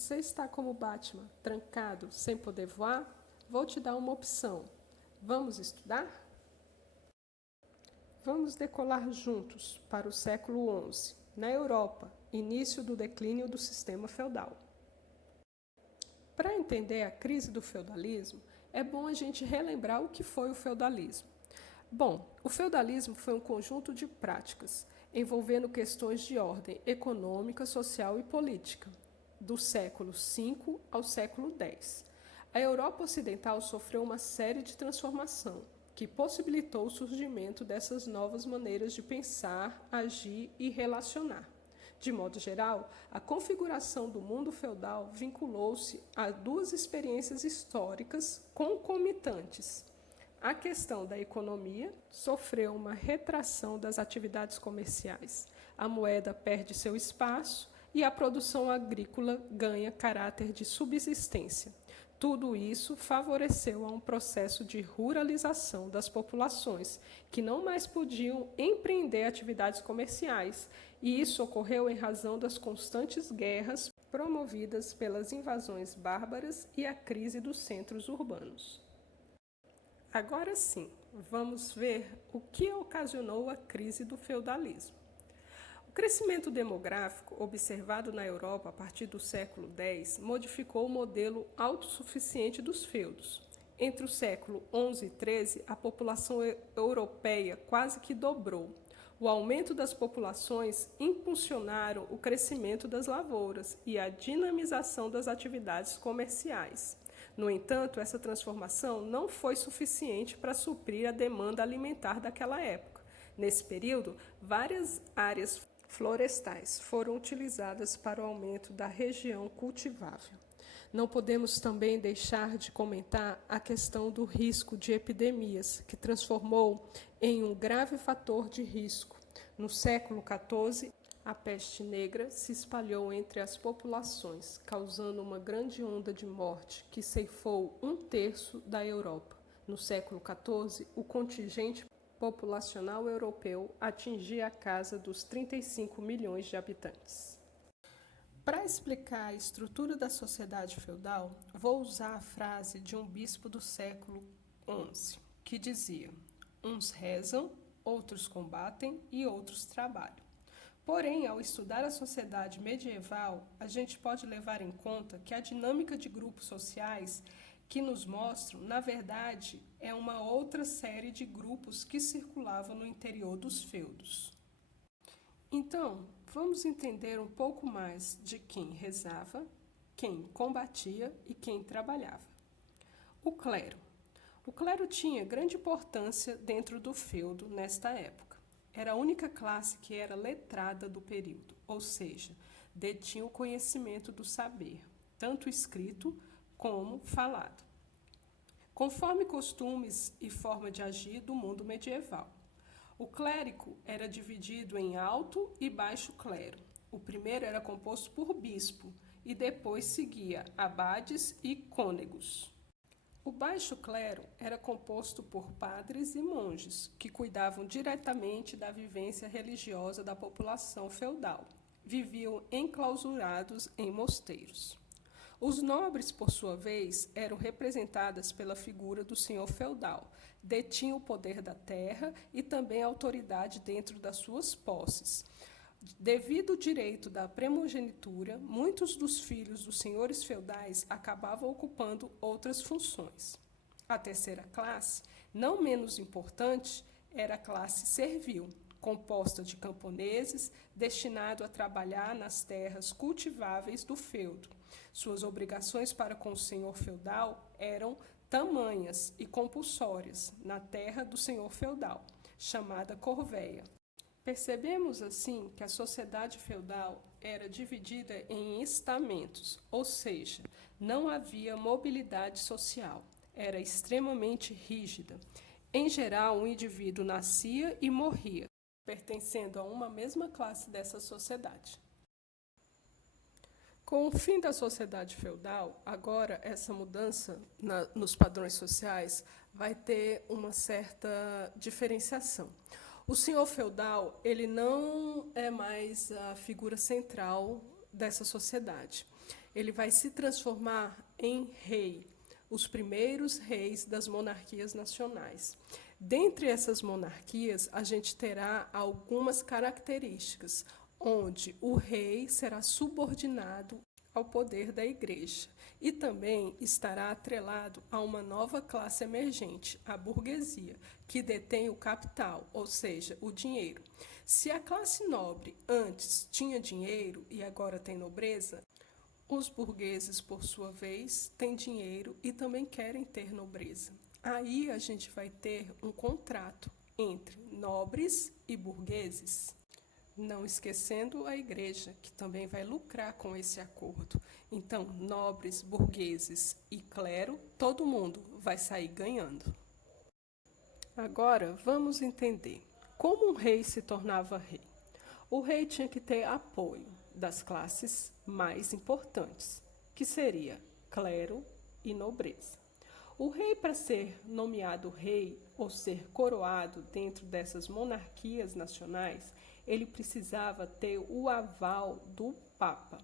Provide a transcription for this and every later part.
Você está como Batman, trancado, sem poder voar? Vou te dar uma opção. Vamos estudar? Vamos decolar juntos para o século XI, na Europa, início do declínio do sistema feudal. Para entender a crise do feudalismo, é bom a gente relembrar o que foi o feudalismo. Bom, o feudalismo foi um conjunto de práticas envolvendo questões de ordem econômica, social e política, do século V ao século X. A Europa Ocidental sofreu uma série de transformação que possibilitou o surgimento dessas novas maneiras de pensar, agir e relacionar. De modo geral, a configuração do mundo feudal vinculou-se a duas experiências históricas concomitantes. A questão da economia sofreu uma retração das atividades comerciais. A moeda perde seu espaço e a produção agrícola ganha caráter de subsistência. Tudo isso favoreceu a um processo de ruralização das populações, que não mais podiam empreender atividades comerciais, e isso ocorreu em razão das constantes guerras promovidas pelas invasões bárbaras e a crise dos centros urbanos. Agora sim, vamos ver o que ocasionou a crise do feudalismo. O crescimento demográfico observado na Europa a partir do século X modificou o modelo autossuficiente dos feudos. Entre o século XI e XIII, a população europeia quase que dobrou. O aumento das populações impulsionaram o crescimento das lavouras e a dinamização das atividades comerciais. No entanto, essa transformação não foi suficiente para suprir a demanda alimentar daquela época. Nesse período, várias áreas florestais foram utilizadas para o aumento da região cultivável. Não podemos também deixar de comentar a questão do risco de epidemias, que transformou em um grave fator de risco. No século XIV, a peste negra se espalhou entre as populações, causando uma grande onda de morte que ceifou 1/3 da Europa. No século XIV, o contingente populacional europeu atingia a casa dos 35 milhões de habitantes. Para explicar a estrutura da sociedade feudal, vou usar a frase de um bispo do século XI, que dizia: uns rezam, outros combatem e outros trabalham. Porém, ao estudar a sociedade medieval, a gente pode levar em conta que a dinâmica de grupos sociais que nos mostram, na verdade, é uma outra série de grupos que circulavam no interior dos feudos. Então, vamos entender um pouco mais de quem rezava, quem combatia e quem trabalhava. O clero. O clero tinha grande importância dentro do feudo nesta época. Era a única classe que era letrada do período, ou seja, detinha o conhecimento do saber, tanto escrito como falado, conforme costumes e forma de agir do mundo medieval. O clérigo era dividido em alto e baixo clero. O primeiro era composto por bispo e depois seguia abades e cônegos. O baixo clero era composto por padres e monges, que cuidavam diretamente da vivência religiosa da população feudal. Viviam enclausurados em mosteiros. Os nobres, por sua vez, eram representados pela figura do senhor feudal. Detinham o poder da terra e também a autoridade dentro das suas posses. Devido ao direito da primogenitura, muitos dos filhos dos senhores feudais acabavam ocupando outras funções. A terceira classe, não menos importante, era a classe servil, composta de camponeses destinados a trabalhar nas terras cultiváveis do feudo. Suas obrigações para com o senhor feudal eram tamanhas e compulsórias na terra do senhor feudal, chamada corvéia. Percebemos assim que a sociedade feudal era dividida em estamentos, ou seja, não havia mobilidade social, era extremamente rígida. Em geral, um indivíduo nascia e morria, pertencendo a uma mesma classe dessa sociedade. Com o fim da sociedade feudal, agora essa mudança nos padrões sociais vai ter uma certa diferenciação. O senhor feudal, ele não é mais a figura central dessa sociedade. Ele vai se transformar em rei, os primeiros reis das monarquias nacionais. Dentre essas monarquias, a gente terá algumas características, onde o rei será subordinado ao poder da igreja e também estará atrelado a uma nova classe emergente, a burguesia, que detém o capital, ou seja, o dinheiro. Se a classe nobre antes tinha dinheiro e agora tem nobreza, os burgueses, por sua vez, têm dinheiro e também querem ter nobreza. Aí a gente vai ter um contrato entre nobres e burgueses. Não esquecendo a igreja, que também vai lucrar com esse acordo. Então, nobres, burgueses e clero, todo mundo vai sair ganhando. Agora, vamos entender como um rei se tornava rei. O rei tinha que ter apoio das classes mais importantes, que seria clero e nobreza. O rei, para ser nomeado rei ou ser coroado dentro dessas monarquias nacionais, ele precisava ter o aval do Papa.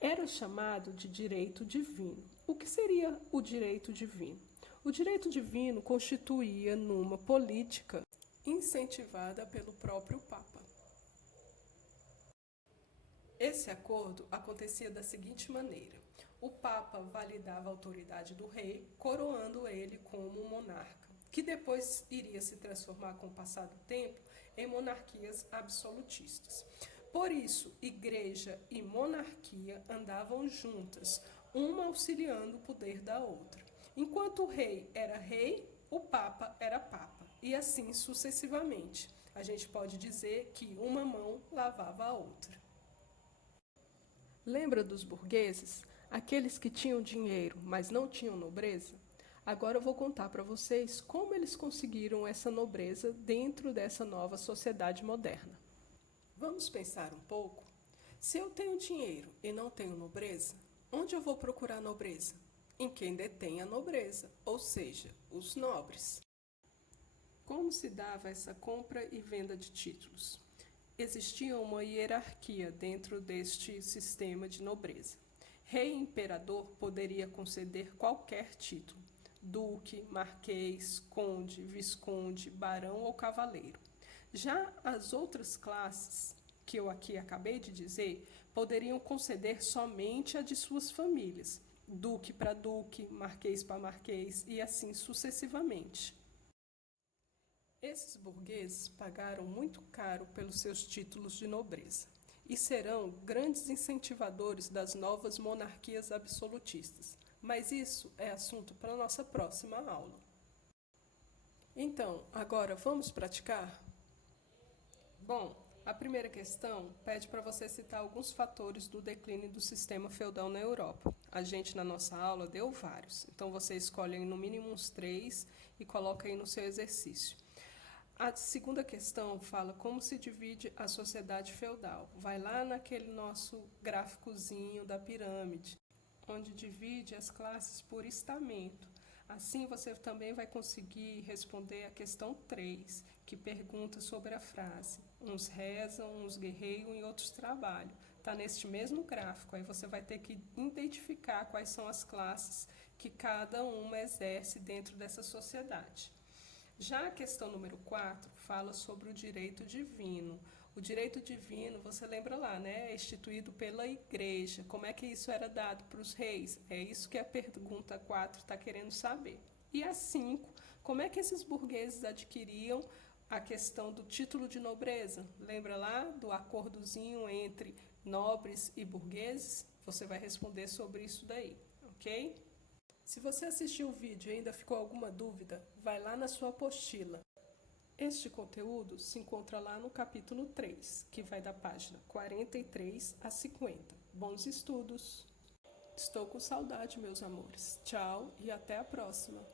Era chamado de direito divino. O que seria o direito divino? O direito divino constituía numa política incentivada pelo próprio Papa. Esse acordo acontecia da seguinte maneira: o Papa validava a autoridade do rei, coroando ele como monarca, que depois iria se transformar com o passar do tempo em monarquias absolutistas. Por isso, igreja e monarquia andavam juntas, uma auxiliando o poder da outra. Enquanto o rei, o Papa era Papa, e assim sucessivamente. A gente pode dizer que uma mão lavava a outra. Lembra dos burgueses? Aqueles que tinham dinheiro, mas não tinham nobreza? Agora eu vou contar para vocês como eles conseguiram essa nobreza dentro dessa nova sociedade moderna. Vamos pensar um pouco? Se eu tenho dinheiro e não tenho nobreza, onde eu vou procurar nobreza? Em quem detém a nobreza, ou seja, os nobres. Como se dava essa compra e venda de títulos? Existia uma hierarquia dentro deste sistema de nobreza. Rei e imperador poderia conceder qualquer título: duque, marquês, conde, visconde, barão ou cavaleiro. Já as outras classes, que eu aqui acabei de dizer, poderiam conceder somente a de suas famílias: duque para duque, marquês para marquês e assim sucessivamente. Esses burgueses pagaram muito caro pelos seus títulos de nobreza e serão grandes incentivadores das novas monarquias absolutistas. Mas isso é assunto para a nossa próxima aula. Então, agora vamos praticar? Bom, a primeira questão pede para você citar alguns fatores do declínio do sistema feudal na Europa. A gente, na nossa aula, deu vários. Então, você escolhe aí no mínimo uns 3 e coloca aí no seu exercício. A segunda questão fala como se divide a sociedade feudal. Vai lá naquele nosso gráficozinho da pirâmide, onde divide as classes por estamento. Assim você também vai conseguir responder a questão 3, que pergunta sobre a frase: uns rezam, uns guerreiam e outros trabalham. Está neste mesmo gráfico, aí você vai ter que identificar quais são as classes que cada uma exerce dentro dessa sociedade. Já a questão número 4 fala sobre o direito divino. O direito divino, você lembra lá, né? É instituído pela igreja. Como é que isso era dado para os reis? É isso que a pergunta 4 está querendo saber. E a 5, como é que esses burgueses adquiriam a questão do título de nobreza? Lembra lá do acordozinho entre nobres e burgueses? Você vai responder sobre isso daí, ok? Se você assistiu o vídeo e ainda ficou alguma dúvida, vai lá na sua apostila. Este conteúdo se encontra lá no capítulo 3, que vai da página 43 a 50. Bons estudos! Estou com saudade, meus amores. Tchau e até a próxima!